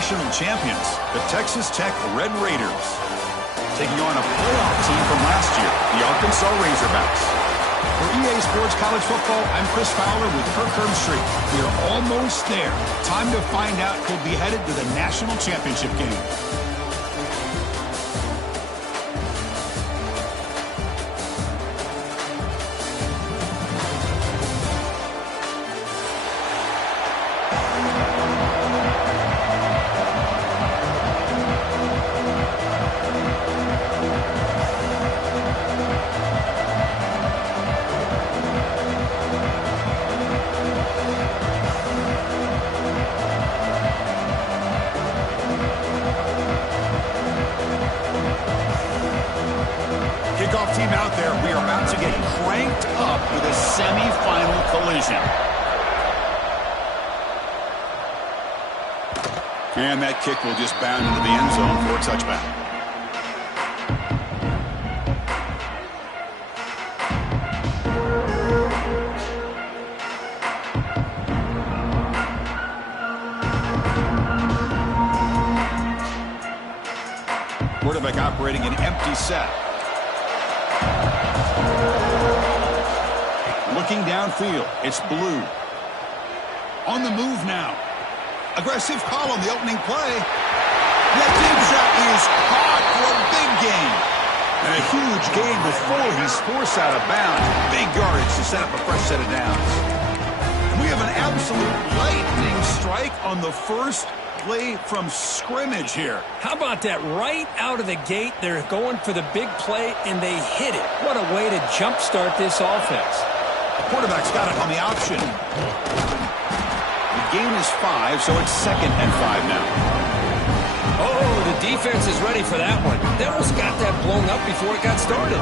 national champions, the Texas Tech Red Raiders, taking on a playoff team from last year, the Arkansas Razorbacks. For EA Sports College Football, I'm Chris Fowler with Kirk Herbstreit. We are almost there. Time to find out who'll be headed to the national championship game. Kickoff team out there. We are about to get cranked up with a semi-final collision. And that kick will just bound into the end zone for a touchback. Quarterback operating an empty set. Looking downfield, it's Blue. On the move now. Aggressive call on the opening play. That deep shot is caught for a big gain. And a huge gain before he's forced out of bounds. Big yardage to set up a fresh set of downs. We have an absolute lightning strike on the first play from scrimmage here. How about that? Right out of the gate, they're going for the big play, and they hit it. What a way to jumpstart this offense. The quarterback's got it on the option. The gain is 5, so it's 2nd and 5 now. Oh, the defense is ready for that one. They almost got that blown up before it got started.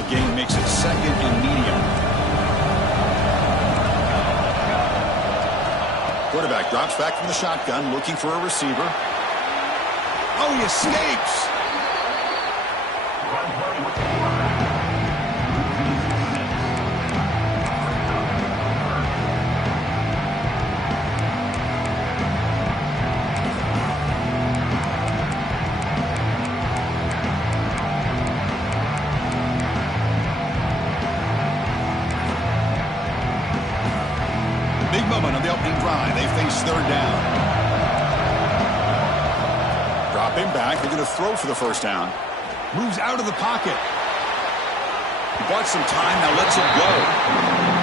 The gain makes it 2nd and medium. Quarterback drops back from the shotgun, looking for a receiver. Oh, he escapes. Big moment on the opening drive. They face 3rd down. Dropping back. They're going to throw for the first down. Moves out of the pocket. Bought some time. Now lets it go.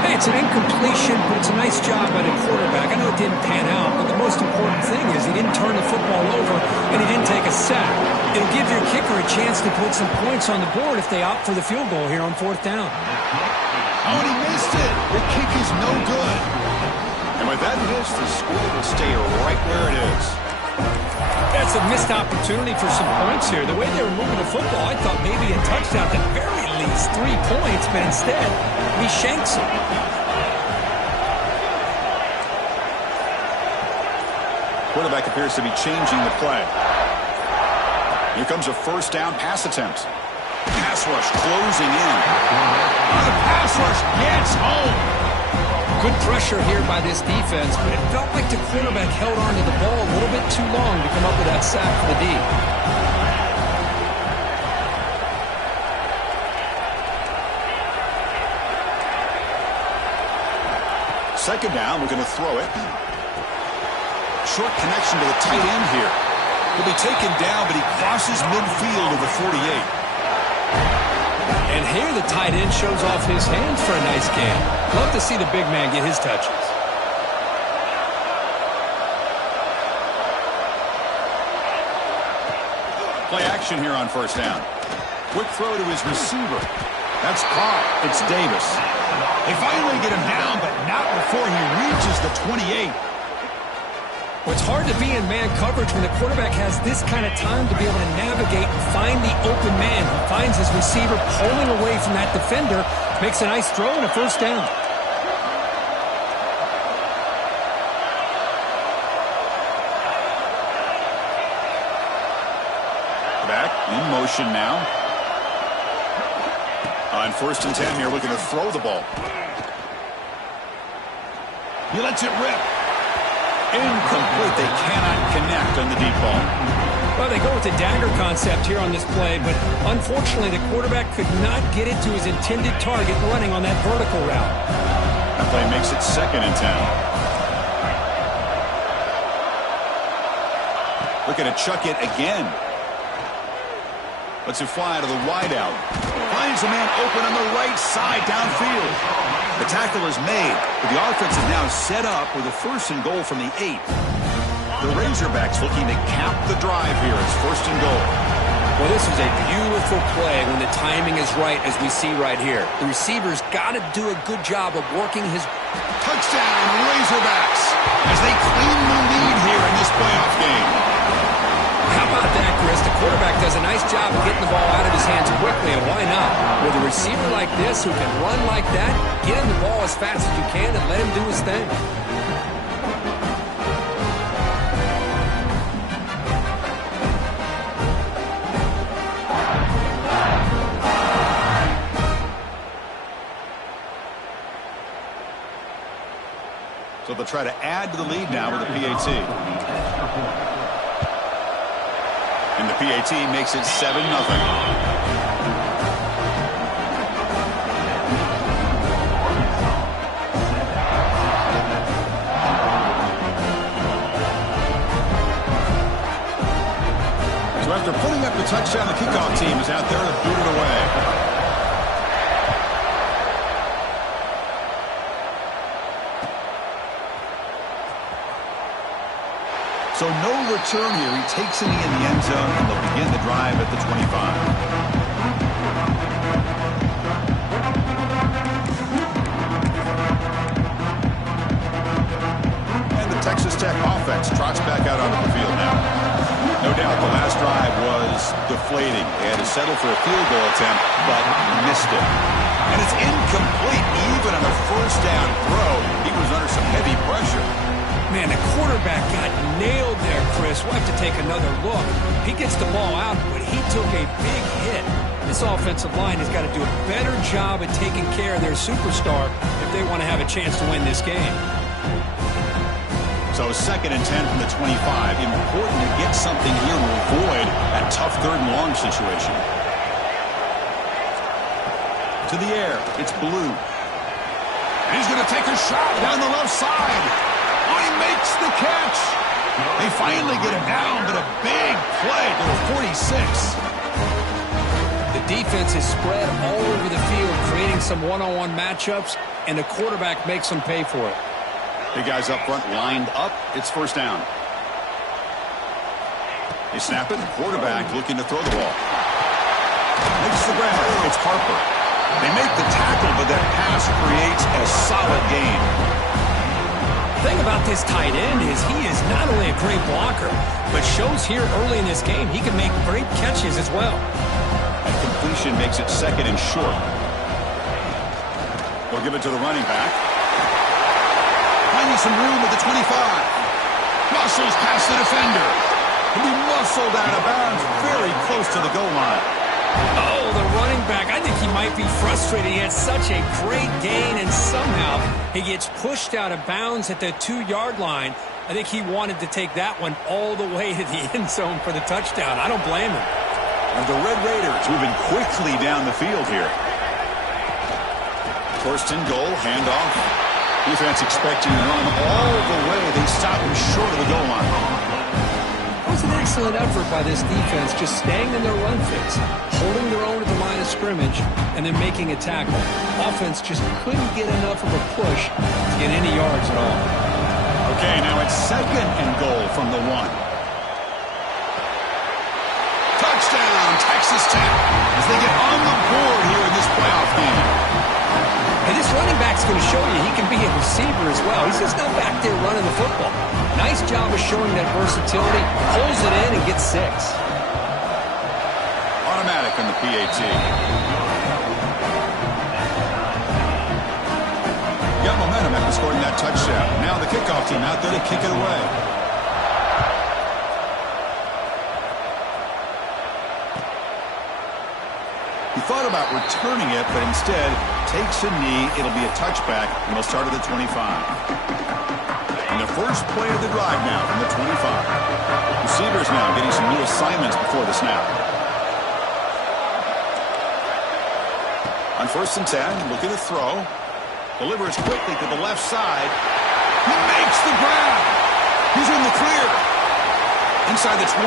Hey, it's an incompletion, but it's a nice job by the quarterback. I know it didn't pan out, but the most important thing is he didn't turn the football over and he didn't take a sack. It'll give your kicker a chance to put some points on the board if they opt for the field goal here on 4th down. Oh, and he missed it. The kick is no good. And with that miss, the score will stay right where it is. That's a missed opportunity for some points here. The way they were moving the football, I thought maybe a touchdown, at the very least 3 points, but instead, he shanks it. Quarterback appears to be changing the play. Here comes a first down pass attempt. Pass rush closing in. The pass rush gets home. Good pressure here by this defense, but it felt like the quarterback held on to the ball a little bit too long to come up with that sack for the D. Second down, we're going to throw it. Short connection to the tight end here. He'll be taken down, but he crosses midfield to the 48. And here the tight end shows off his hands for a nice gain. Love to see the big man get his touches. Play action here on first down. Quick throw to his receiver. That's caught. It's Davis. They finally get him down, but not before he reaches the 28. Well, it's hard to be in man coverage when the quarterback has this kind of time to be able to navigate and find the open man. He finds his receiver pulling away from that defender, makes a nice throw and a first down. Back in motion now. On 1st and 10 here, looking to throw the ball. He lets it rip. Incomplete. They cannot connect on the deep ball. Well, they go with the dagger concept here on this play, but unfortunately the quarterback could not get it to his intended target running on that vertical route. That play makes it 2nd and 10. Looking to chuck it again. Lets it fly to the wideout. Finds a man open on the right side downfield. The tackle is made, but the offense is now set up with a 1st and goal from the 8. The Razorbacks looking to cap the drive here. It's 1st and goal. Well, this is a beautiful play when the timing is right, as we see right here. The receiver's got to do a good job of working his... Touchdown, Razorbacks, as they claim the lead here in this playoff game. How about that, Chris? The quarterback does a nice job of getting the ball out of his hands quickly, and why not? With a receiver like this who can run like that, get him the ball as fast as you can and let him do his thing. So they'll try to add to the lead now with the PAT. And the PAT makes it 7-0. So after putting up the touchdown, the kickoff team is out there to boot it away. So no return here. He takes it in the end zone, and they'll begin the drive at the 25. And the Texas Tech offense trots back out onto the field now. No doubt the last drive was deflating. They had to settle for a field goal attempt, but missed it. And it's incomplete even on a 1st down throw. He was under some heavy pressure. Man, the quarterback got nailed there, Chris. We'll have to take another look. He gets the ball out, but he took a big hit. This offensive line has got to do a better job at taking care of their superstar if they want to have a chance to win this game. So 2nd and 10 from the 25. Important to get something here to avoid that tough 3rd and long situation. To the air. It's Blue. And he's going to take a shot down the left side. He makes the catch. They finally get him down, but a big play to the 46. The defense is spread all over the field, creating some one-on-one matchups, and the quarterback makes them pay for it. Big guys up front lined up. It's 1st down. They snap it. Quarterback looking to throw the ball. Makes the grab. It's Harper. They make the tackle, but that pass creates a solid gain. The thing about this tight end is he is not only a great blocker, but shows here early in this game he can make great catches as well. And completion makes it 2nd and short. They'll give it to the running back. Finding some room at the 25. Muscles past the defender. He'll be muscled out of bounds very close to the goal line. Oh, the running back. I think he might be frustrated. He had such a great gain, and somehow he gets pushed out of bounds at the 2-yard line. I think he wanted to take that one all the way to the end zone for the touchdown. I don't blame him. And the Red Raiders moving quickly down the field here. 1st and goal, handoff. Defense expecting to run all the way. They stop him short of the goal line. It was an excellent effort by this defense, just staying in their run fix, holding their own at the line of scrimmage, and then making a tackle. Offense just couldn't get enough of a push to get any yards at all. Okay, now it's 2nd and goal from the 1. Touchdown, Texas Tech, as they get on the board here in this playoff game. And this running back's going to show you he can be a receiver as well. He's just not back there running the football. Nice job of showing that versatility. Pulls it in and gets 6. Automatic on the PAT. Got momentum after scoring that touchdown. Now the kickoff team out there to kick it away. He thought about returning it, but instead takes a knee. It'll be a touchback, and he'll start at the 25. First play of the drive now from the 25. Receivers now getting some new assignments before the snap. On 1st and 10, looking to throw. Delivers quickly to the left side. He makes the grab. He's in the clear. Inside the 20.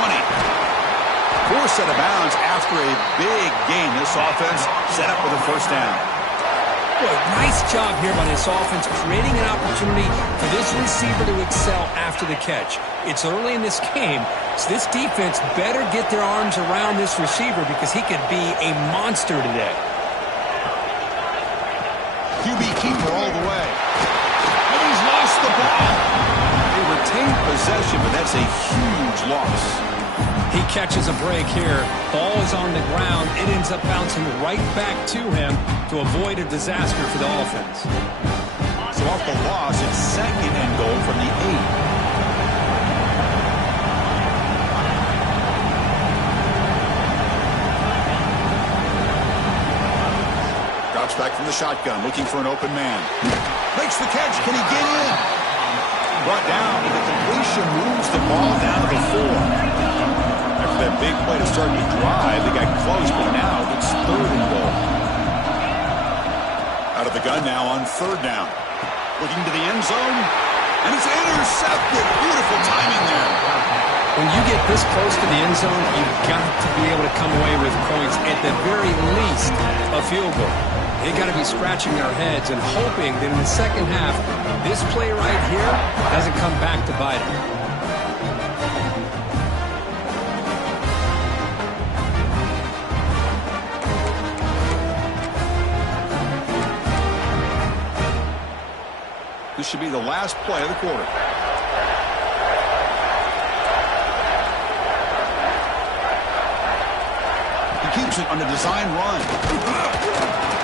Forced out of bounds after a big gain. This offense set up with a first down. Boy, nice job here by this offense, creating an opportunity for this receiver to excel after the catch. It's early in this game, so this defense better get their arms around this receiver because he could be a monster today. QB keeper all the way. And he's lost the ball. They retain possession, but that's a huge loss. He catches a break here. Ball is on the ground. It ends up bouncing right back to him to avoid a disaster for the offense. So off the loss, it's 2nd and goal from the 8. Drops back from the shotgun, looking for an open man. Makes the catch. Can he get in? Brought down. The completion moves the ball down to the 4. After that big play to start the drive, they got close, but now it's 3rd and goal. Out of the gun now on 3rd down. Looking to the end zone, and it's intercepted. Beautiful timing there. When you get this close to the end zone, you've got to be able to come away with points, at the very least, a field goal. They got to be scratching their heads and hoping that in the second half, this play right here doesn't come back to bite them. This should be the last play of the quarter. He keeps it on a design run.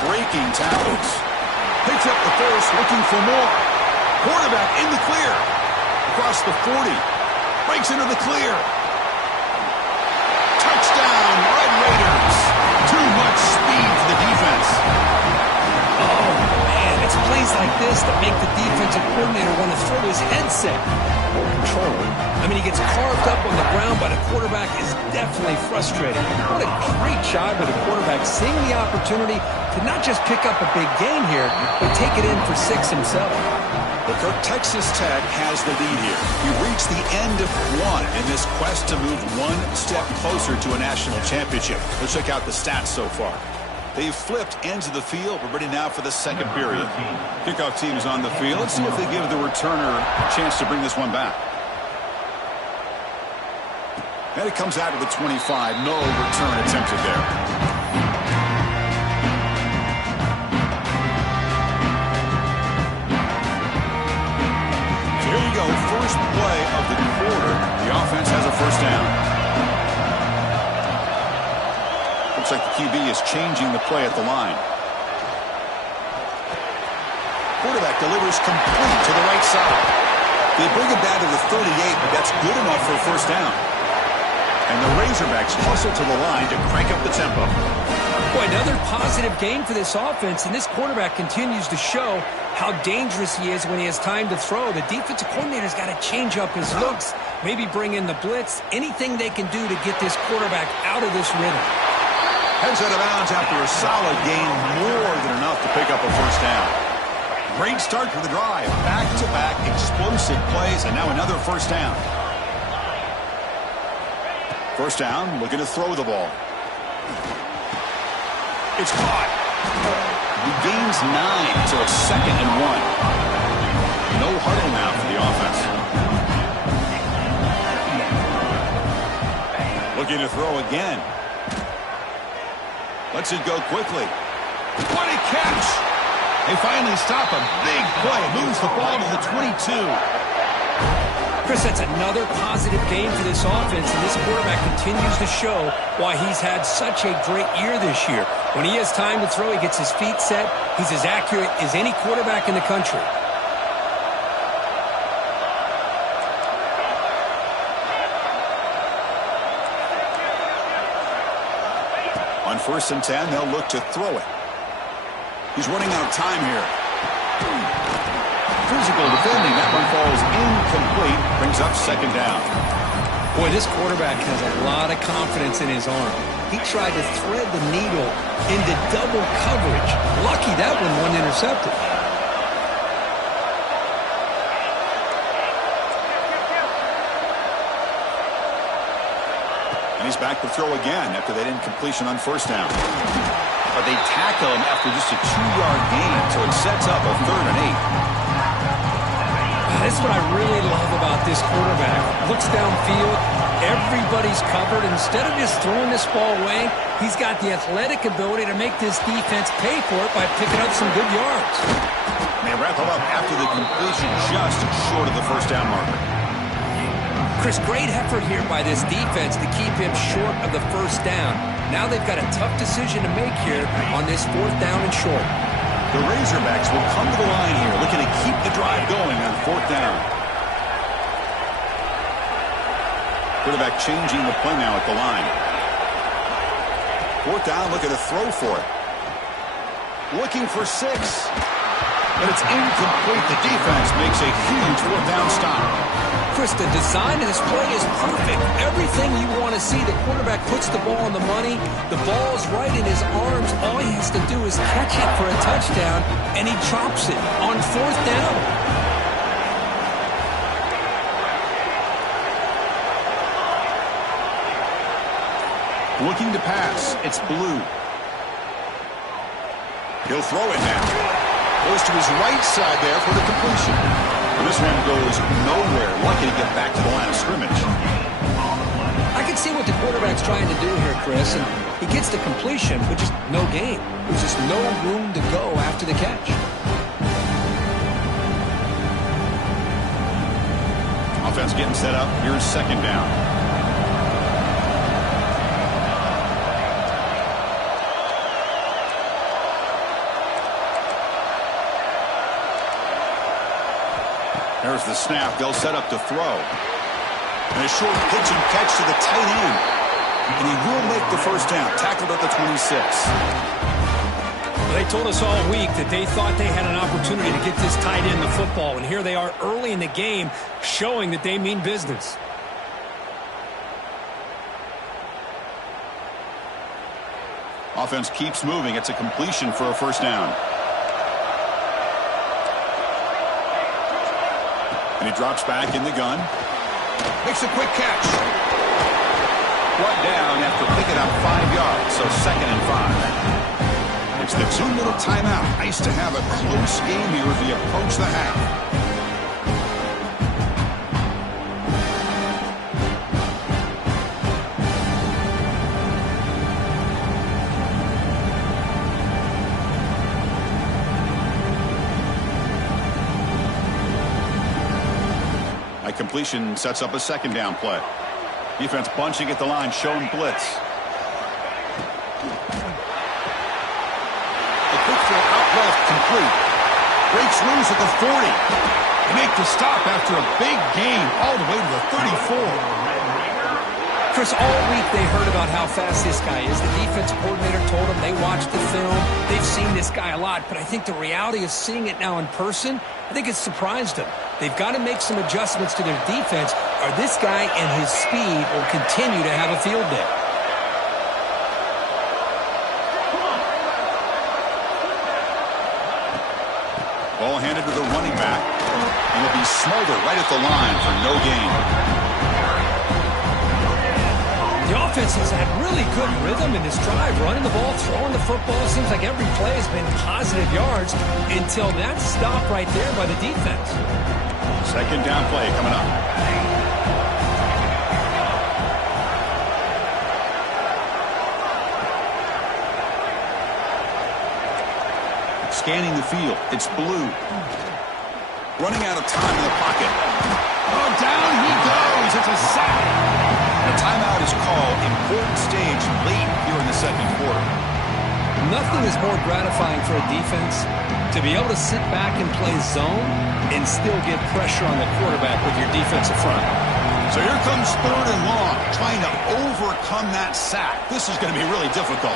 Breaking tackles. Picks up the first, looking for more. Quarterback in the clear. Across the 40. Breaks into the clear. Touchdown, Red Raiders. Too much speed for the defense. Oh, man, it's plays like this that make the defensive coordinator want to throw his headset or controller. I mean, he gets carved up on the ground by the quarterback is definitely frustrating. What a great job by the quarterback seeing the opportunity to not just pick up a big gain here, but take it in for 6 himself. Well, Texas Tech has the lead here. We've reached the end of 1 in this quest to move 1 step closer to a national championship. Let's check out the stats so far. They've flipped ends of the field. We're ready now for the second period. Kickoff team is on the field. Let's see if they give the returner a chance to bring this one back. And it comes out of the 25. No return attempted there. So here we go. First play of the quarter. The offense has a first down. Looks like the QB is changing the play at the line. Quarterback delivers complete to the right side. They bring it down to the 38, but that's good enough for a first down. And the Razorbacks hustle to the line to crank up the tempo. Boy, another positive game for this offense, and this quarterback continues to show how dangerous he is when he has time to throw. The defensive coordinator's got to change up his looks, maybe bring in the blitz, anything they can do to get this quarterback out of this rhythm. Heads out of bounds after a solid gain, more than enough to pick up a first down. Great start for the drive. Back-to-back explosive plays, and now another first down. First down, looking to throw the ball. It's caught. He gains 9, so it's 2nd and 1. No huddle now for the offense. Looking to throw again. Lets it go quickly. What a catch! They finally stop a big play. Moves the ball to the 22. Chris, that's another positive game for this offense, and this quarterback continues to show why he's had such a great year this year. When he has time to throw, he gets his feet set. He's as accurate as any quarterback in the country. On 1st and 10, they'll look to throw it. He's running out of time here. physical defending. That one falls incomplete. Brings up second down. Boy, this quarterback has a lot of confidence in his arm. He tried to thread the needle into double coverage. Lucky that one wasn't intercepted. And he's back to throw again after that incompletion on first down. But they tackle him after just a 2-yard gain, so it sets up a 3rd and 8. That's what I really love about this quarterback. Looks downfield, everybody's covered. Instead of just throwing this ball away, he's got the athletic ability to make this defense pay for it by picking up some good yards. They wrap him up after the completion just short of the first down marker. Chris, great effort here by this defense to keep him short of the first down. Now they've got a tough decision to make here on this 4th down and short. The Razorbacks will come to the line here, looking to keep the drive going on 4th down. Quarterback changing the play now at the line. 4th down, looking to throw for it. Looking for 6. But it's incomplete. The defense makes a huge 4th down stop. Chris, the design of this play is perfect. Everything you want to see. The quarterback puts the ball on the money. The ball's right in his arms. All he has to do is catch it for a touchdown, and he chops it on 4th down. Looking to pass. It's Blue. He'll throw it now. Goes to his right side there for the completion. And this one goes nowhere. Lucky to get back to the line of scrimmage. I can see what the quarterback's trying to do here, Chris, and he gets the completion, but just no gain. There's just no room to go after the catch. Offense getting set up. Here's second down. There's the snap. They'll set up to throw. And a short pitch and catch to the tight end. And he will make the first down. Tackled at the 26. Well, they told us all week that they thought they had an opportunity to get this tight end the football. And here they are early in the game showing that they mean business. Offense keeps moving. It's a completion for a first down. And he drops back in the gun. Makes a quick catch. Brought down after picking up 5 yards, so 2nd and 5. It's the 2-minute timeout. Nice to have a close game here as we approach the half. Completion sets up a second down play. Defense bunching at the line, showing blitz. A quick throw out left, complete. Breaks loose at the 40. They make the stop after a big gain all the way to the 34. Chris, all week they heard about how fast this guy is. The defense coordinator told them they watched the film. They've seen this guy a lot, but I think the reality of seeing it now in person, I think it's surprised them. They've got to make some adjustments to their defense, or this guy and his speed will continue to have a field day. Ball handed to the running back, and he'll be smothered right at the line for no gain. The offense has had really good rhythm in this drive, running the ball, throwing the football. Seems like every play has been positive yards until that stop right there by the defense. Second down play coming up. Scanning the field. It's Blue. Running out of time in the pocket. Oh, down he goes. It's a sack. A timeout is called. Important stage late here in the second quarter. Nothing is more gratifying for a defense to be able to sit back and play zone and still get pressure on the quarterback with your defensive front. So here comes 3rd and long, trying to overcome that sack. This is going to be really difficult.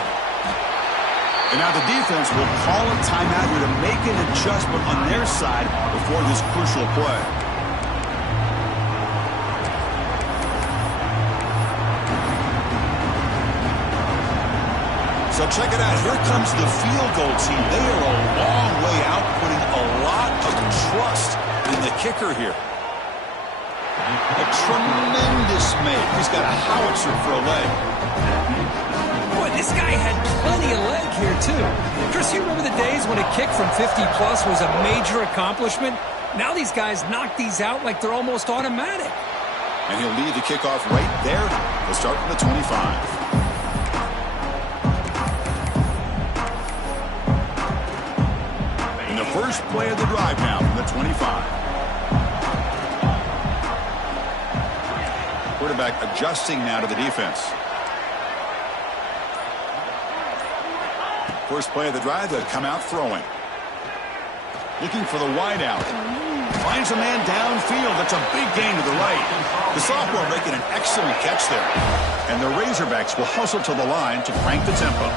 And now the defense will call a timeout here to make an adjustment on their side before this crucial play. So check it out. Here comes the field goal team. They are a long way out, putting a lot of trust in the kicker here. A tremendous make. He's got a howitzer for a leg. Boy, this guy had plenty of leg here, too. Chris, you remember the days when a kick from 50-plus was a major accomplishment? Now these guys knock these out like they're almost automatic. And he'll lead the kickoff right there. He'll start from the 25. In the first play of the drive now from the 25. Quarterback adjusting now to the defense. First play of the drive, they'll come out throwing. Looking for the wide out. Finds a man downfield. That's a big gain to the right. The sophomore making an excellent catch there. And the Razorbacks will hustle to the line to crank the tempo.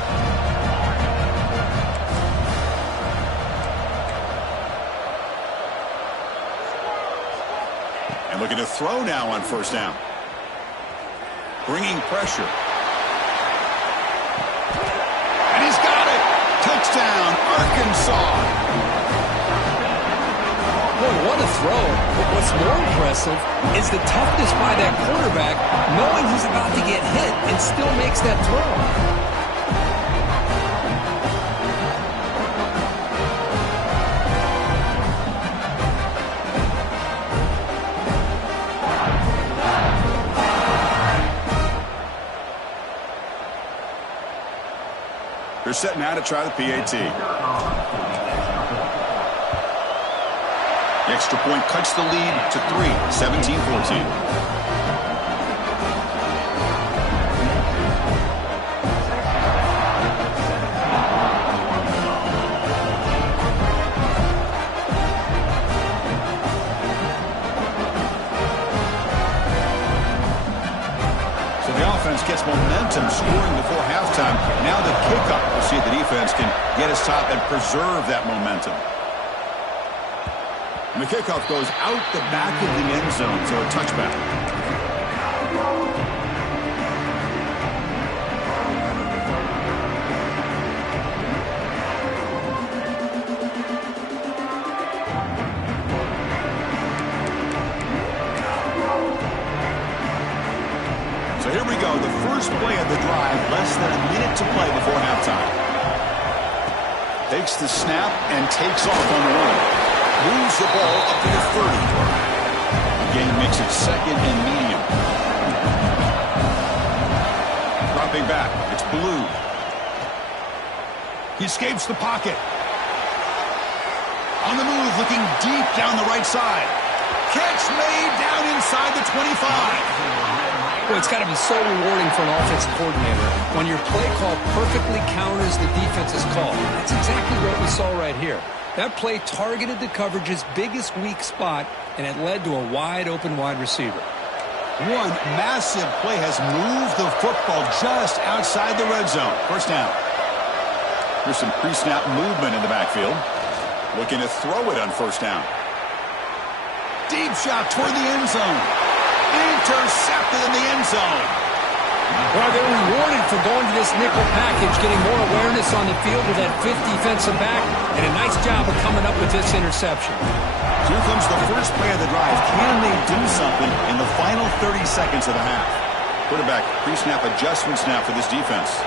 And looking to throw now on first down. Bringing pressure. And he's got it. Touchdown, Arkansas. Boy, what a throw. But what's more impressive is the toughness by that quarterback, knowing he's about to get hit and still makes that throw. They're set now to try the PAT. The extra point cuts the lead to 3, 17-14. Gets momentum scoring before halftime. Now the kickoff. We'll see if the defense can get his top and preserve that momentum. And the kickoff goes out the back of the end zone, so a touchback. So here we go, the first play of the drive, less than a minute to play before halftime. Takes the snap and takes off on the run. Moves the ball up to the 30. The game makes it second and medium. Dropping back, it's Blue. He escapes the pocket. On the move, looking deep down the right side. Catch made down inside the 25. Well, it's got to be so rewarding for an offensive coordinator when your play call perfectly counters the defense's call. That's exactly what we saw right here. That play targeted the coverage's biggest weak spot, and it led to a wide-open wide receiver. One massive play has moved the football just outside the red zone. First down. There's some pre-snap movement in the backfield. Looking to throw it on first down. Deep shot toward the end zone. Intercepted in the end zone. Well, they're rewarded for going to this nickel package, getting more awareness on the field with that fifth defensive back, and a nice job of coming up with this interception. Here comes the first play of the drive. Can they do something in the final 30 seconds of the half? Quarterback pre-snap adjustments now for this defense.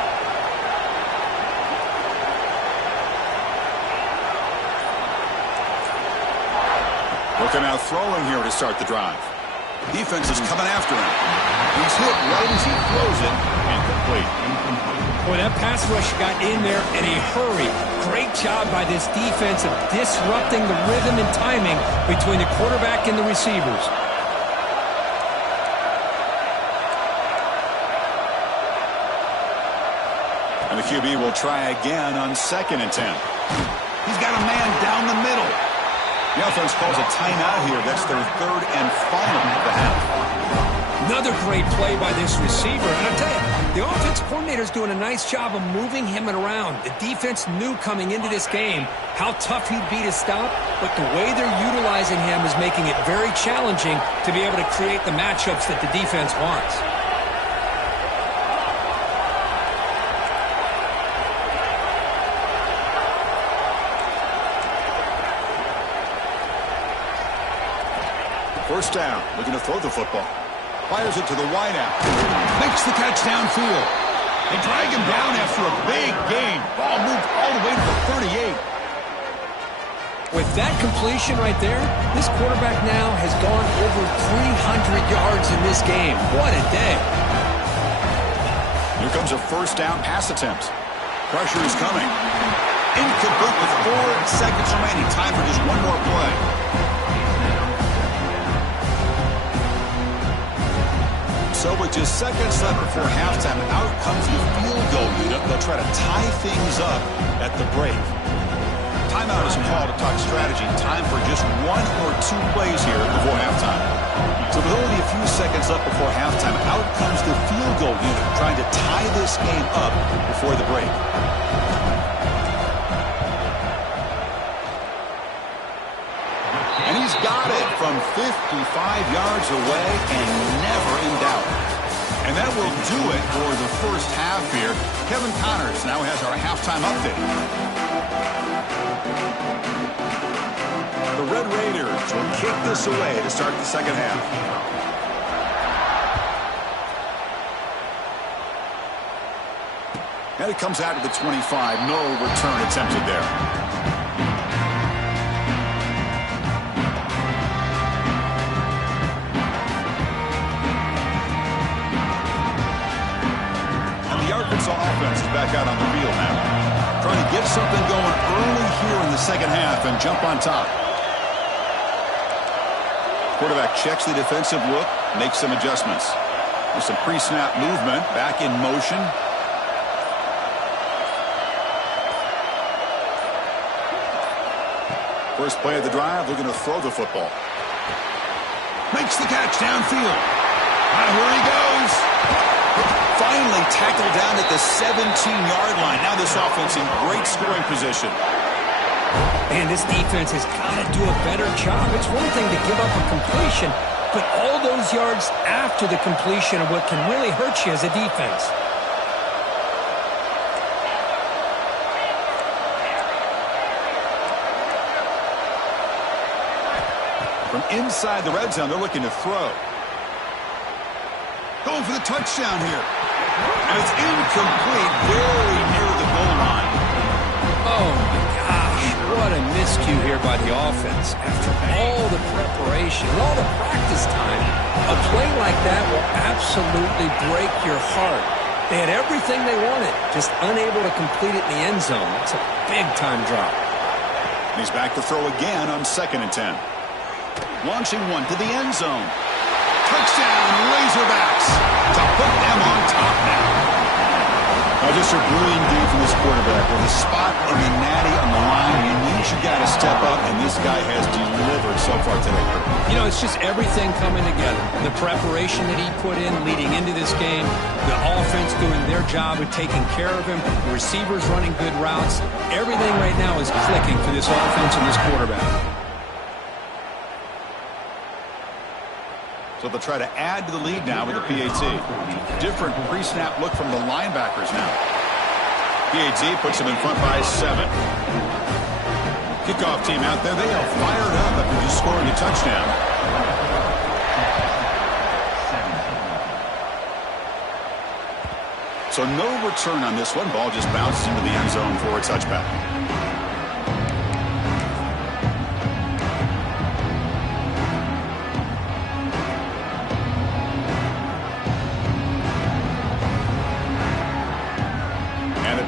Looking out throwing here to start the drive. Defense is coming after him. He's hit right as he throws it, incomplete. Boy, that pass rush got in there in a hurry. Great job by this defense of disrupting the rhythm and timing between the quarterback and the receivers. And the QB will try again on 2nd and 10. He's got a man down the middle. The offense calls a timeout here. That's their 3rd and final of the half. Another great play by this receiver. And I tell you, the offense coordinator's doing a nice job of moving him around. The defense knew coming into this game how tough he'd be to stop, but the way they're utilizing him is making it very challenging to be able to create the matchups that the defense wants. First down, looking to throw the football. Fires it to the wideout. Makes the catch downfield. They drag him down after a big gain. Ball moved all the way to the 38. With that completion right there, this quarterback now has gone over 300 yards in this game. What a day. Here comes a first down pass attempt. Pressure is coming. Incomplete with 4 seconds remaining. Time for just one more play. So with just seconds left before halftime, out comes the field goal unit. They'll try to tie things up at the break. Timeout is called to talk strategy. Time for just 1 or 2 plays here before halftime. So with only a few seconds left before halftime, out comes the field goal unit trying to tie this game up before the break. And he's got it from 55 yards away and never in doubt. And that will do it for the first half here. Kevin Connors now has our halftime update. The Red Raiders will kick this away to start the second half. And it comes out to the 25. No return attempted there. Offense is back out on the field now. Trying to get something going early here in the second half and jump on top. Quarterback checks the defensive look, makes some adjustments. There's some pre-snap movement, back in motion. First play of the drive, looking to throw the football. Makes the catch downfield. Here he goes. Finally tackled down at the 17-yard line. Now this offense in great scoring position. Man, this defense has got to do a better job. It's one thing to give up a completion, but all those yards after the completion are what can really hurt you as a defense. From inside the red zone, they're looking to throw. Going for the touchdown here. And it's incomplete, very near the goal line. Oh, my gosh. What a miscue here by the offense. After all the preparation, all the practice time, a play like that will absolutely break your heart. They had everything they wanted, just unable to complete it in the end zone. It's a big-time drop. He's back to throw again on 2nd and 10. Launching one to the end zone. Touchdown, Razorbacks, to put them on top now. Just a brilliant game from this quarterback. With a spot in the natty on the line, you need you got to step up, and this guy has delivered so far today. You know, it's just everything coming together. The preparation that he put in leading into this game, the offense doing their job of taking care of him, the receivers running good routes. Everything right now is clicking for this offense and this quarterback. So they'll try to add to the lead now with the PAT. Different pre-snap look from the linebackers now. PAT puts them in front by 7. Kickoff team out there. They are fired up after just scoring a touchdown. So no return on this one. Ball just bounces into the end zone for a touchback.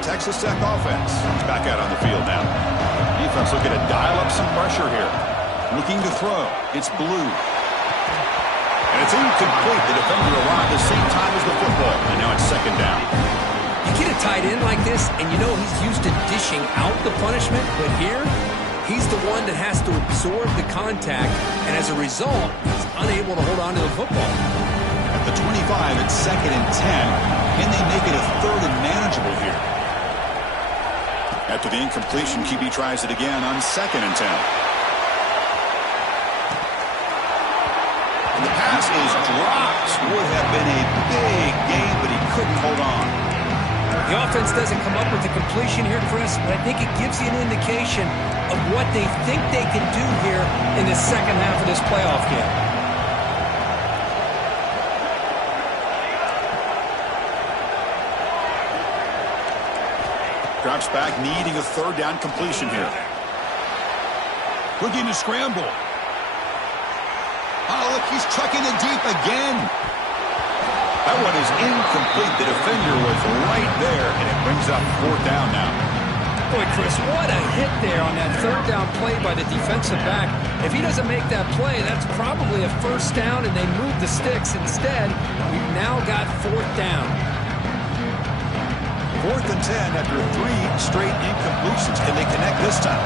Texas Tech offense is back out on the field now. Defense looking to dial up some pressure here. Looking to throw. It's Blue. And it's incomplete. The defender arrived at the same time as the football. And now it's 2nd down. You get a tight end like this, and you know he's used to dishing out the punishment. But here, he's the one that has to absorb the contact. And as a result, he's unable to hold on to the football. The 25 at 2nd and 10. Can they make it a 3rd and manageable here? After the incompletion, QB tries it again on 2nd and 10. And the pass is dropped. Would have been a big game, but he couldn't hold on. The offense doesn't come up with the completion here, Chris, but I think it gives you an indication of what they think they can do here in the second half of this playoff game. Drops back, needing a 3rd down completion here. Looking to scramble. Oh, look, he's chucking it deep again. That one is incomplete. The defender was right there, and it brings up 4th down now. Boy, Chris, what a hit there on that 3rd down play by the defensive back. If he doesn't make that play, that's probably a 1st down, and they move the sticks. Instead, we've now got 4th down. 4th and 10 after 3 straight incompletions. Can they connect this time?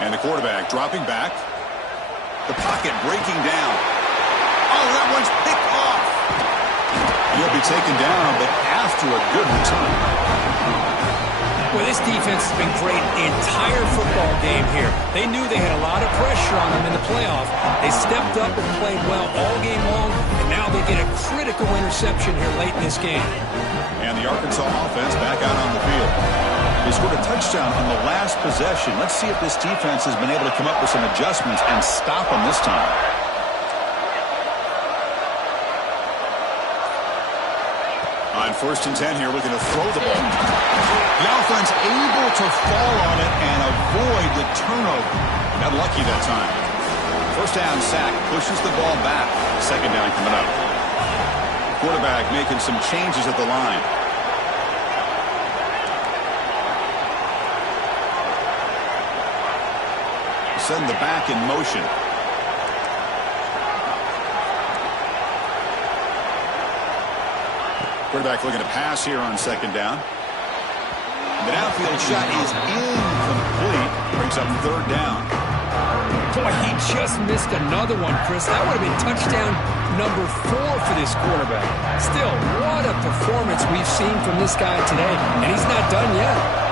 And the quarterback dropping back. The pocket breaking down. Oh, that one's picked off. He'll be taken down, but after a good return. Well, this defense has been great the entire football game here. They knew they had a lot of pressure on them in the playoff. They stepped up and played well all game long, and now they get a critical interception here late in this game. And the Arkansas offense back out on the field. They scored a touchdown on the last possession. Let's see if this defense has been able to come up with some adjustments and stop them this time. On 1st and 10 here, looking to throw the ball. The offense able to fall on it and avoid the turnover. Got lucky that time. 1st down sack, pushes the ball back. 2nd down coming up. Quarterback making some changes at the line. Send the back in motion. Quarterback looking to pass here on 2nd down. The downfield shot is incomplete. Brings up 3rd down. Boy, he just missed another one, Chris. That would have been touchdown number 4 for this quarterback. Still, what a performance we've seen from this guy today, and he's not done yet.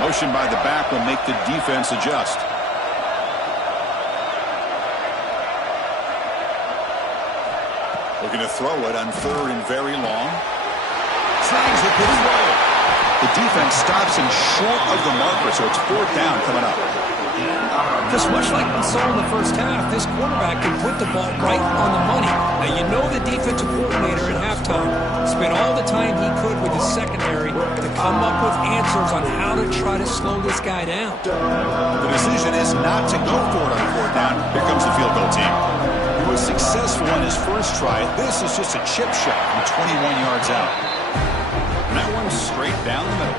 Motion by the back will make the defense adjust. Looking to throw it on 3rd and very long. Snags it pretty well. The defense stops him short of the marker, so it's 4th down coming up. Just much like we saw in the first half, this quarterback can put the ball right on the money. Now, you know the defensive coordinator at halftime spent all the time he could with his secondary to come up with answers on how to try to slow this guy down. The decision is not to go for it on 4th down. Here comes the field goal team. He was successful on his first try. This is just a chip shot from 21 yards out. And that one's straight down the middle.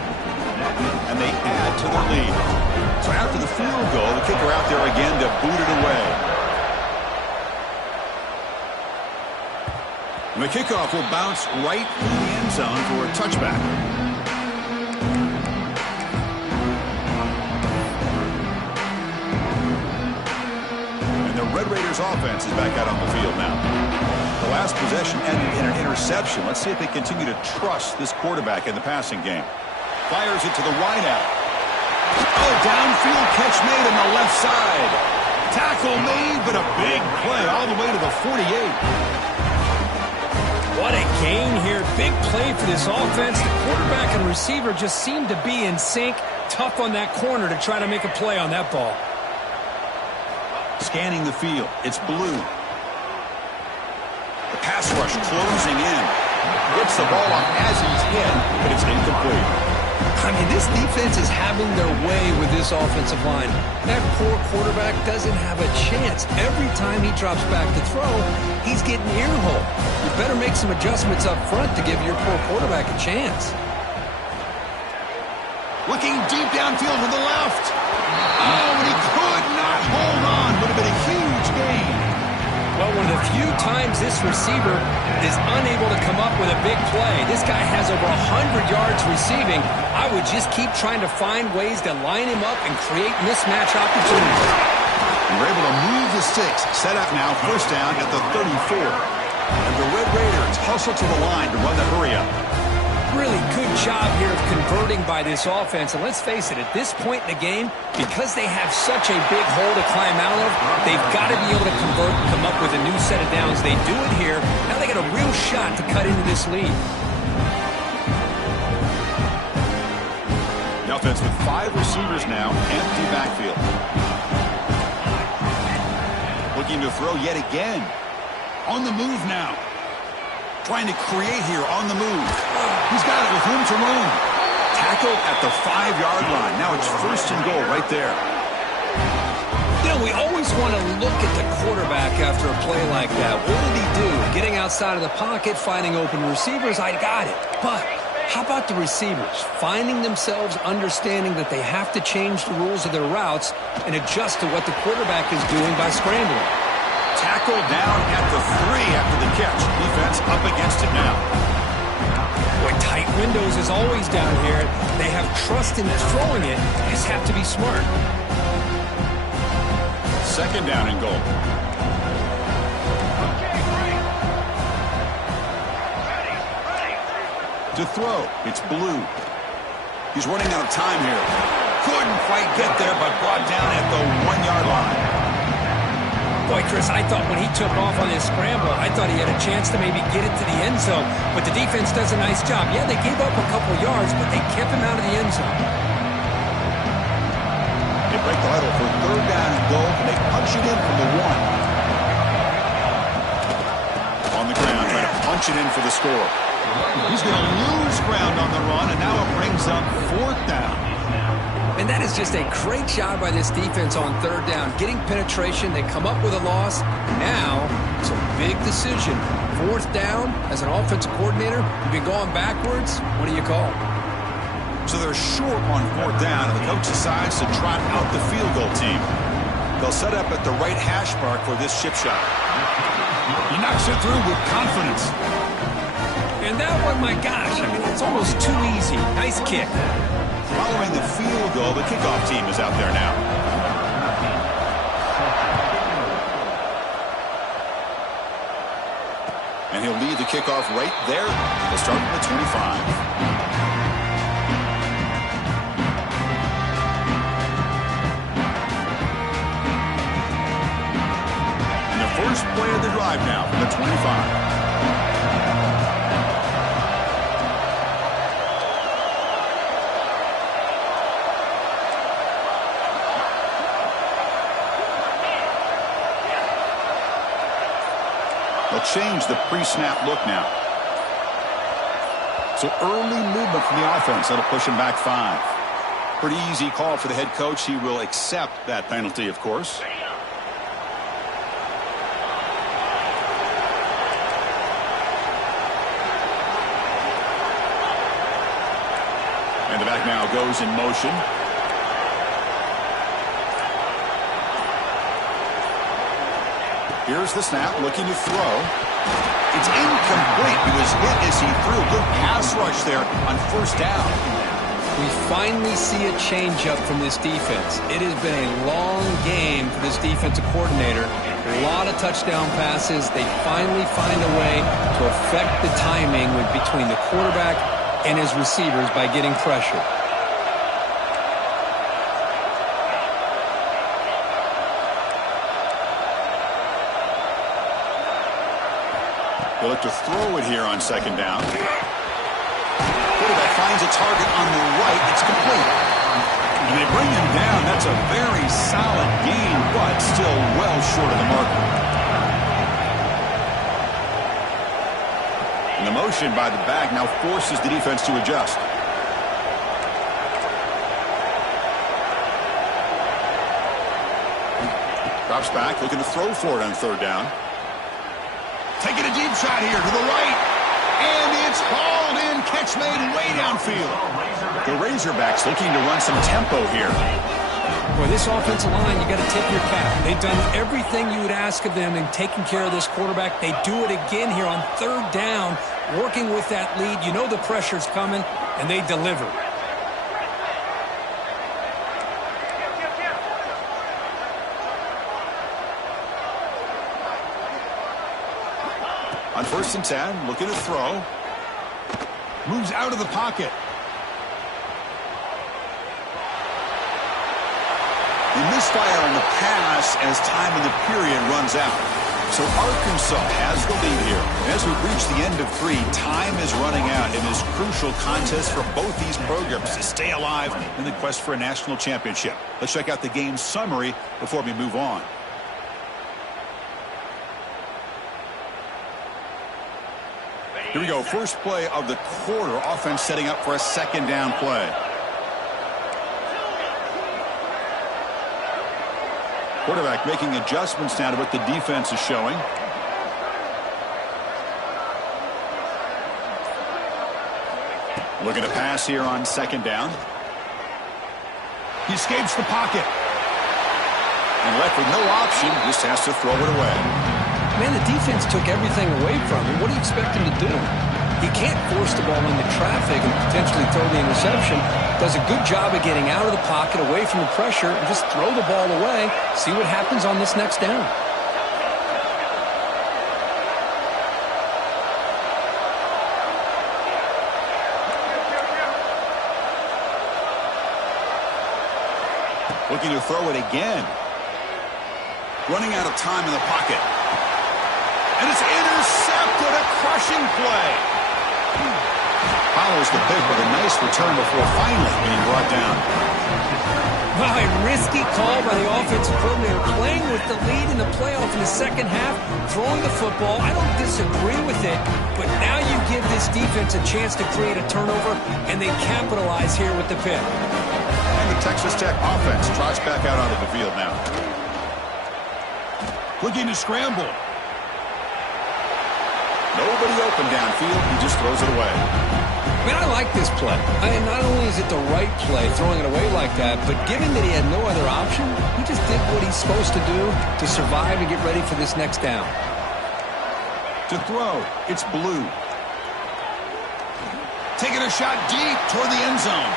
And they add to their lead. So after the field goal, the kicker out there again to boot it away. And the kickoff will bounce right through the end zone for a touchback. And the Red Raiders offense is back out on the field now. The last possession ended in an interception. Let's see if they continue to trust this quarterback in the passing game. Fires it to the wideout. Oh, downfield catch made on the left side. Tackle made, but a big play all the way to the 48. What a gain here. Big play for this offense. The quarterback and receiver just seem to be in sync. Tough on that corner to try to make a play on that ball. Scanning the field. It's blue. The pass rush closing in. Gets the ball off as he's hit, but it's incomplete. I mean, this defense is having their way with this offensive line. That poor quarterback doesn't have a chance. Every time he drops back to throw, he's getting ear-hole. You better make some adjustments up front to give your poor quarterback a chance. Looking deep downfield to the left. Oh, and he could not hold on. Would have been a huge gain. Well, one of the few times this receiver is unable to come up with a big play. This guy has over 100 yards receiving. I would just keep trying to find ways to line him up and create mismatch opportunities. We're able to move the sticks. Set up now, first down at the 34. And the Red Raiders hustle to the line to run the hurry up. Really good job here of converting by this offense. And let's face it, at this point in the game, because they have such a big hole to climb out of, they've got to be able to convert and come up with a new set of downs. They do it here. Now they got a real shot to cut into this lead. The offense with 5 receivers now, empty backfield. Looking to throw yet again. On the move now. Trying to create here on the move. He's got it with room to roam. Tackled at the 5-yard line. Now it's first and goal right there. You know, we always want to look at the quarterback after a play like that. What did he do? Getting outside of the pocket, finding open receivers, I got it. But how about the receivers? Finding themselves understanding that they have to change the rules of their routes and adjust to what the quarterback is doing by scrambling. Tackled down at the 3 after the catch. Defense up against it now. Boy, tight windows is always down here. They have trust in throwing it. They just have to be smart. Second down and goal. To throw, it's Blue. He's running out of time here. Couldn't quite get there, but brought down at the 1-yard line. Boy, Chris, I thought when he took off on his scramble, I thought he had a chance to maybe get it to the end zone. But the defense does a nice job. Yeah, they gave up a couple yards, but they kept him out of the end zone. They break the huddle for third down and goal, and they punch it in from the 1. On the ground, trying to punch it in for the score. He's going to lose ground on the run, and now it brings up fourth down. And that is just a great job by this defense on third down. Getting penetration, they come up with a loss. Now, it's a big decision. Fourth down, as an offensive coordinator, you've been going backwards. What do you call? So they're short on fourth down, and the coach decides to trot out the field goal team. They'll set up at the right hash mark for this chip shot. He knocks it through with confidence. And that one, my gosh, I mean, it's almost too easy. Nice kick. Following the field goal, the kickoff team is out there now. And he'll lead the kickoff right there. They'll start from the 25. And the first play of the drive now from the 25. They'll change the pre-snap look now. So early movement from the offense. That'll push him back 5. Pretty easy call for the head coach. He will accept that penalty, of course. And the back now goes in motion. Here's the snap, looking to throw. It's incomplete. He was hit as he threw. Good pass rush there on first down. We finally see a changeup from this defense. It has been a long game for this defensive coordinator. A lot of touchdown passes. They finally find a way to affect the timing between the quarterback and his receivers by getting pressure. They'll look to throw it here on second down. Quarterback finds a target on the right. It's complete. And they bring him down. That's a very solid gain, but still well short of the marker. And the motion by the back now forces the defense to adjust. Drops back, looking to throw for it on third down. Taking a deep shot here to the right. And it's hauled in. Catch made way downfield. The Razorbacks looking to run some tempo here. Boy, this offensive line, you got to tip your cap. They've done everything you would ask of them in taking care of this quarterback. They do it again here on third down, working with that lead. You know the pressure's coming, and they deliver. On 1st and 10, looking to throw. Moves out of the pocket. They misfire on the pass as time in the period runs out. So Arkansas has the lead here. As we reach the end of 3, time is running out in this crucial contest for both these programs to stay alive in the quest for a national championship. Let's check out the game summary before we move on. Here we go. First play of the quarter. Offense setting up for a 2nd down play. Quarterback making adjustments now to what the defense is showing. Looking to pass here on 2nd down. He escapes the pocket. And left with no option, just has to throw it away. Man, the defense took everything away from him. What do you expect him to do? He can't force the ball into traffic and potentially throw the interception. Does a good job of getting out of the pocket, away from the pressure, and just throw the ball away. See what happens on this next down. Looking to throw it again. Running out of time in the pocket. And it's intercepted, a crushing play. Follows the pick with a nice return before finally being brought down. Wow, a risky call by the offensive coordinator, playing with the lead in the playoff in the second half, throwing the football. I don't disagree with it, but now you give this defense a chance to create a turnover, and they capitalize here with the pick. And the Texas Tech offense trots back out onto the field now. Looking to scramble. Nobody open downfield. He just throws it away. Man, I like this play. Not only is it the right play, throwing it away like that, but given that he had no other option, he just did what he's supposed to do to survive and get ready for this next down. To throw, it's Blue. Taking a shot deep toward the end zone.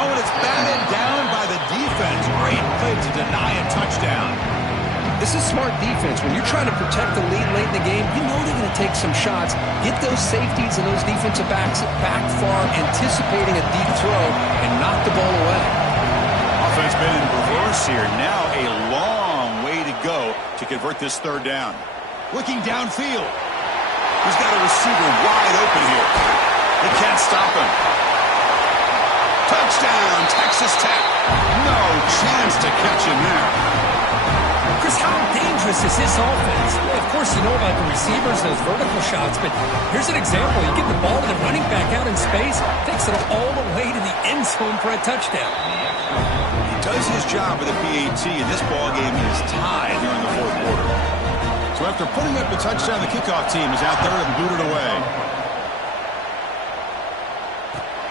Oh, and it's batted down by the defense. Great play to deny a touchdown. This is smart defense. When you're trying to protect the lead late in the game, you know they're going to take some shots. Get those safeties and those defensive backs back far, anticipating a deep throw, and knock the ball away. Offense been in reverse here. Now a long way to go to convert this 3rd down. Looking downfield. He's got a receiver wide open here. They can't stop him. Touchdown, Texas Tech. No chance to catch him there. Chris, how dangerous is this offense? Well, of course, you know about the receivers, those vertical shots, but here's an example. You get the ball to the running back out in space, takes it all the way to the end zone for a touchdown. He does his job with the PAT, and this ball game is tied here in the 4th quarter. So after putting up the touchdown, the kickoff team is out there and booted away.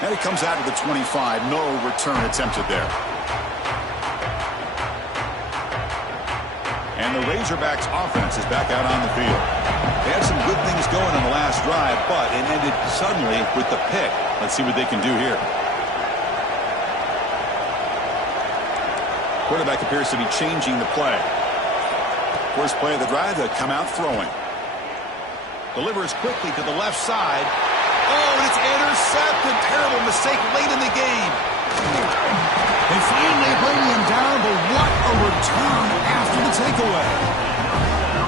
And it comes out to the 25. No return attempted there. And the Razorbacks offense is back out on the field. They had some good things going on the last drive, but it ended suddenly with the pick. Let's see what they can do here. Quarterback appears to be changing the play. First play of the drive, they come out throwing. Delivers quickly to the left side. Oh, and it's intercepted. Terrible mistake late in the game. They finally bring him down, but what a return after the takeaway.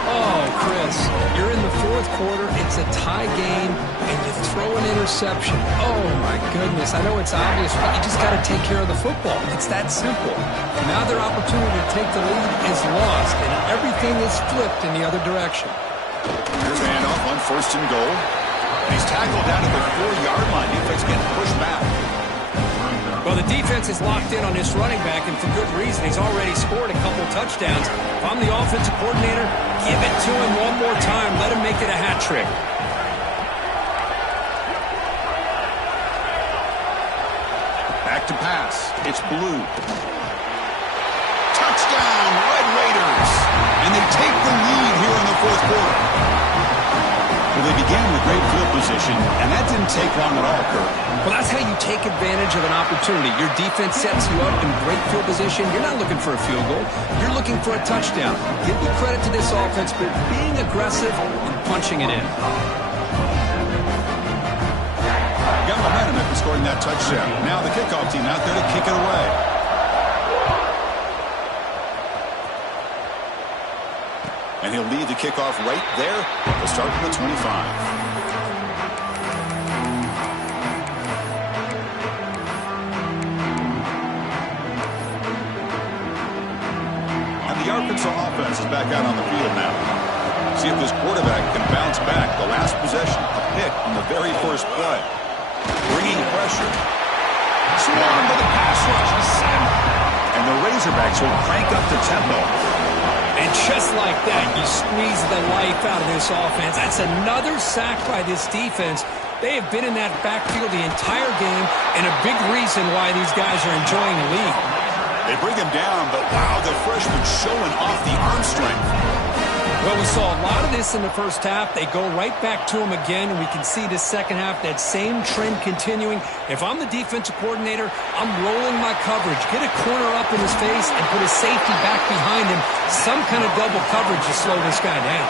Oh, Chris, you're in the 4th quarter. It's a tie game, and you throw an interception. Oh, my goodness. I know it's obvious, but you just got to take care of the football. It's that simple. Now their opportunity to take the lead is lost, and everything is flipped in the other direction. Here's a handoff on 1st and goal. He's tackled down at the 4-yard line. Defense getting pushed back. Well, the defense is locked in on this running back, and for good reason. He's already scored a couple touchdowns. If I'm the offensive coordinator, give it to him one more time. Let him make it a hat trick. back to pass. It's blue. Touchdown, Red Raiders. And they take the lead here in the fourth quarter. Well, they began with great field position, and that didn't take long at all, Kurt. Well, that's how you take advantage of an opportunity. Your defense sets you up in great field position. You're not looking for a field goal. You're looking for a touchdown. Give the credit to this offense for being aggressive and punching it in. Got momentum after scoring that touchdown. Now the kickoff team out there to kick it away. And he'll lead the kickoff right there. They'll start from the 25. And the Arkansas offense is back out on the field now. See if this quarterback can bounce back. The last possession, a pick on the very first play. Bringing pressure. Swarmed by the pass rush. And the Razorbacks will crank up the tempo. And just like that, you squeeze the life out of this offense. That's another sack by this defense. They have been in that backfield the entire game, and a big reason why these guys are enjoying the lead. They bring him down, but wow, the freshman showing off the arm strength. Well, we saw a lot of this in the first half. They go right back to him again, and we can see the second half, that same trend continuing. If I'm the defensive coordinator, I'm rolling my coverage. Get a corner up in his face and put a safety back behind him. Some kind of double coverage to slow this guy down.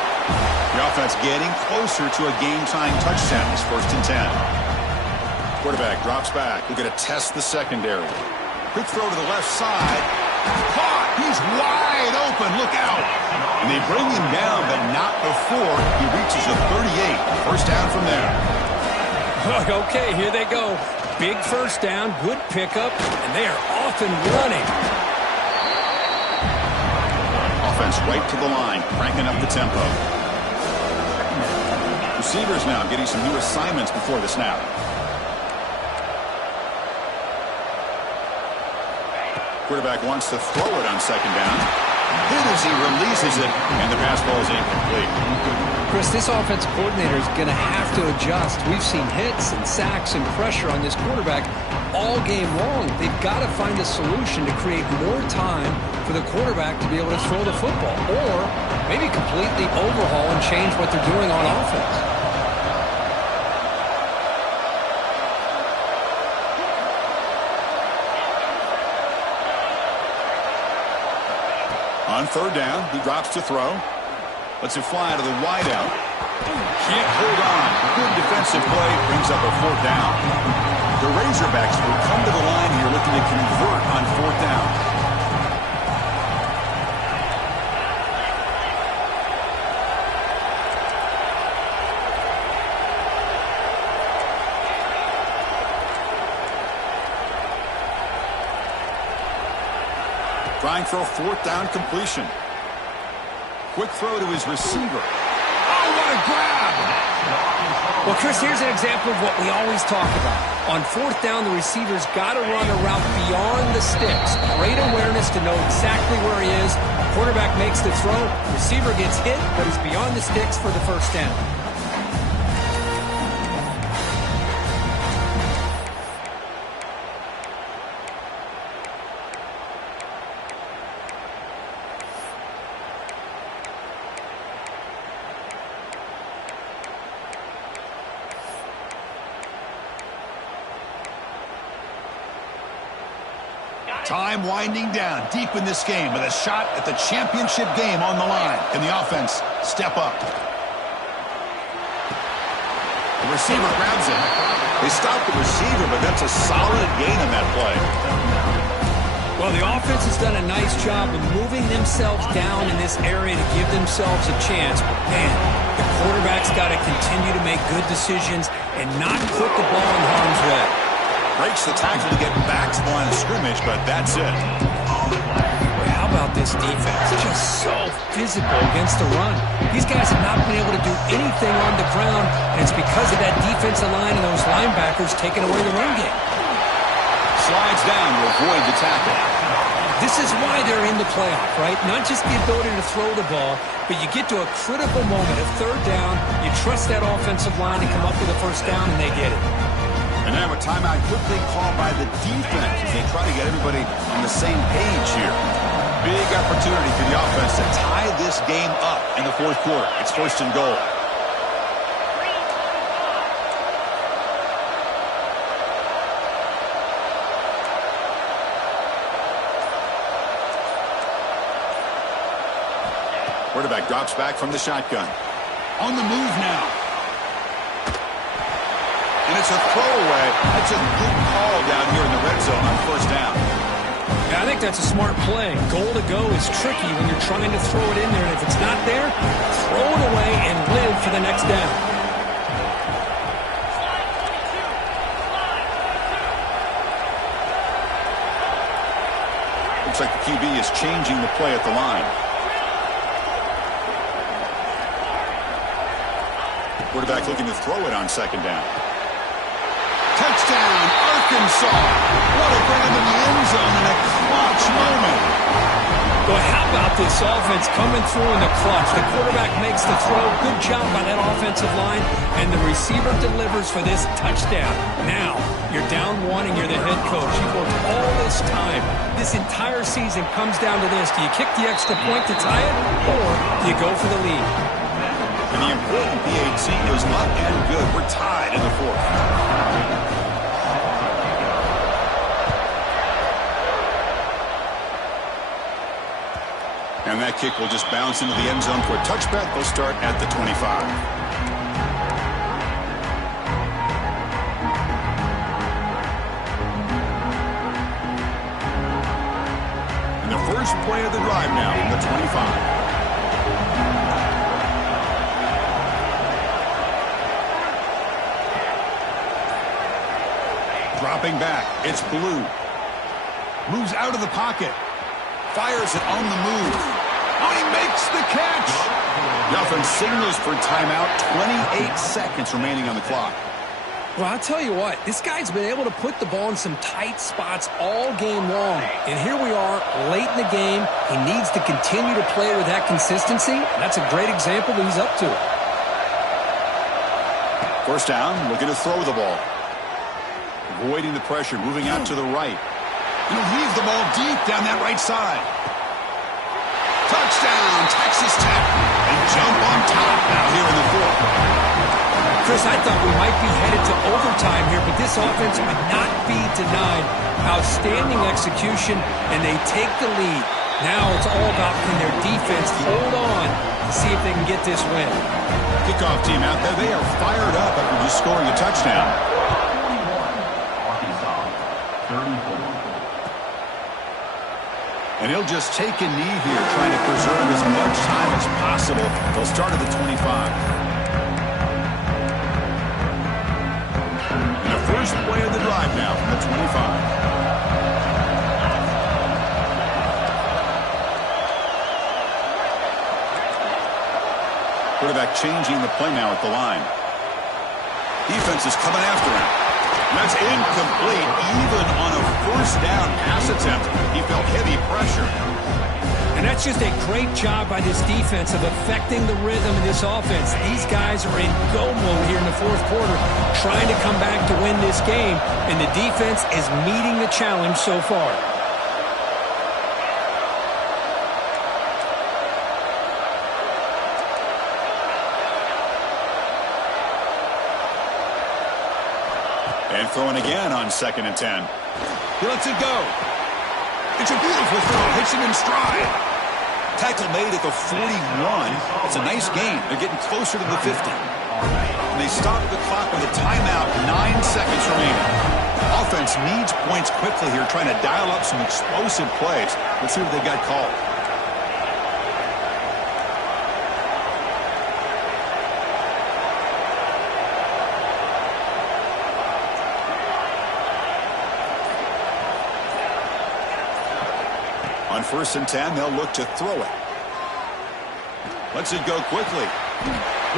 The offense getting closer to a game-tying touchdown. It's 1st and 10. Quarterback drops back. We're going to test the secondary. Quick throw to the left side. Caught. He's wide open. Look out. And they bring him down, but not before he reaches the 38. First down from there. Okay, here they go. Big first down, good pickup, and they are off and running. Offense right to the line, cranking up the tempo. Receivers now getting some new assignments before the snap. Quarterback wants to throw it on second down. Hit as he releases it, and the pass ball is incomplete. Chris, this offensive coordinator is going to have to adjust. We've seen hits and sacks and pressure on this quarterback all game long. They've got to find a solution to create more time for the quarterback to be able to throw the football, or maybe completely overhaul and change what they're doing on offense. On third down, he drops to throw. Lets it fly to the wideout. Can't hold on. Good defensive play. Brings up a fourth down. The Razorbacks will come to the line here looking to convert on fourth down. Trying for a fourth down completion. Quick throw to his receiver. Oh, what a grab! Well, Chris, here's an example of what we always talk about. On fourth down, the receiver's got to run a route beyond the sticks. Great awareness to know exactly where he is. Quarterback makes the throw. Receiver gets hit, but he's beyond the sticks for the first down. Time winding down deep in this game with a shot at the championship game on the line. And the offense step up. The receiver grabs it. They stop the receiver, but that's a solid gain on that play. Well, the offense has done a nice job of moving themselves down in this area to give themselves a chance. But, man, the quarterback's got to continue to make good decisions and not put the ball in harm's way. Breaks the tackle to get back to the line of scrimmage, but that's it. Boy, how about this defense? Just so physical against the run. These guys have not been able to do anything on the ground, and it's because of that defensive line and those linebackers taking away the run game. Slides down to avoid the tackle. This is why they're in the playoff, right? Not just the ability to throw the ball, but you get to a critical moment, a third down, you trust that offensive line to come up with a first down, and they get it. And now a timeout quickly called by the defense as they try to get everybody on the same page here. Big opportunity for the offense to tie this game up in the fourth quarter. It's first and goal. Quarterback drops back from the shotgun. On the move now. And it's a throwaway. That's a good call down here in the red zone on first down. Yeah, I think that's a smart play. Goal to go is tricky when you're trying to throw it in there. And if it's not there, throw it away and live for the next down. Looks like the QB is changing the play at the line. Quarterback looking to throw it on second down. Touchdown, Arkansas. What a grab in the end zone in a clutch moment. Well, how about this offense coming through in the clutch? The quarterback makes the throw. Good job by that offensive line. And the receiver delivers for this touchdown. Now, you're down one and you're the head coach. You've worked all this time. This entire season comes down to this. Do you kick the extra point to tie it, or do you go for the lead? And the important PAT is up and good. We're tied in the fourth. And that kick will just bounce into the end zone for a touchback. They'll start at the 25. And the first play of the drive now from the 25. Dropping back, it's Blue. Moves out of the pocket. Fires it on the move. Oh, he makes the catch. The offense signals for timeout. 28 seconds remaining on the clock. Well, I'll tell you what, this guy's been able to put the ball in some tight spots all game long. And here we are, late in the game. He needs to continue to play with that consistency. That's a great example that he's up to it. First down, looking to throw the ball. Avoiding the pressure, moving out to the right. He'll leave the ball deep down that right side. Touchdown, Texas Tech. They jump on top now here in the fourth. Chris, I thought we might be headed to overtime here, but this offense would not be denied. Outstanding execution, and they take the lead. Now it's all about can their defense hold on to see if they can get this win. Kickoff team out there, they are fired up after just scoring a touchdown. And he'll just take a knee here, trying to preserve as much time as possible. They'll start at the 25. And the first play of the drive now from the 25. Quarterback changing the play now at the line. Defense is coming after him. And that's incomplete. Even on a first down pass attempt, he felt heavy pressure. And that's just a great job by this defense of affecting the rhythm of this offense. These guys are in go mode here in the fourth quarter, trying to come back to win this game, and the defense is meeting the challenge so far. And throwing again on 2nd and 10. He lets it go. It's a beautiful throw. Hits him in stride. Tackle made at the 41. It's a nice gain. They're getting closer to the 50. And they stop the clock with a timeout. 9 seconds remaining. Offense needs points quickly here, trying to dial up some explosive plays. Let's see what they got called. On 1st and 10, they'll look to throw it. Lets it go quickly.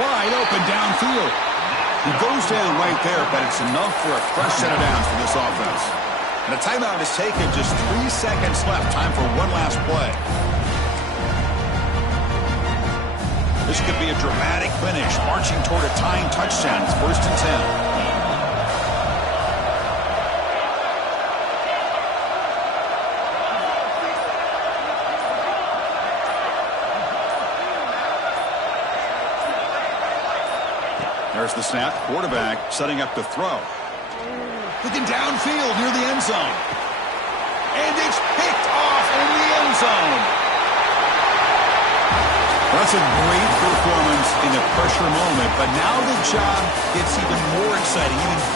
Wide open downfield. He goes down right there, but it's enough for a fresh set of downs for this offense. And a timeout is taken. Just 3 seconds left. Time for one last play. This could be a dramatic finish, marching toward a tying touchdown. It's 1st and 10. There's the snap. Quarterback setting up to throw. Looking downfield near the end zone. And it's picked off in the end zone. That's a great performance in a pressure moment, but now the job gets even more exciting, even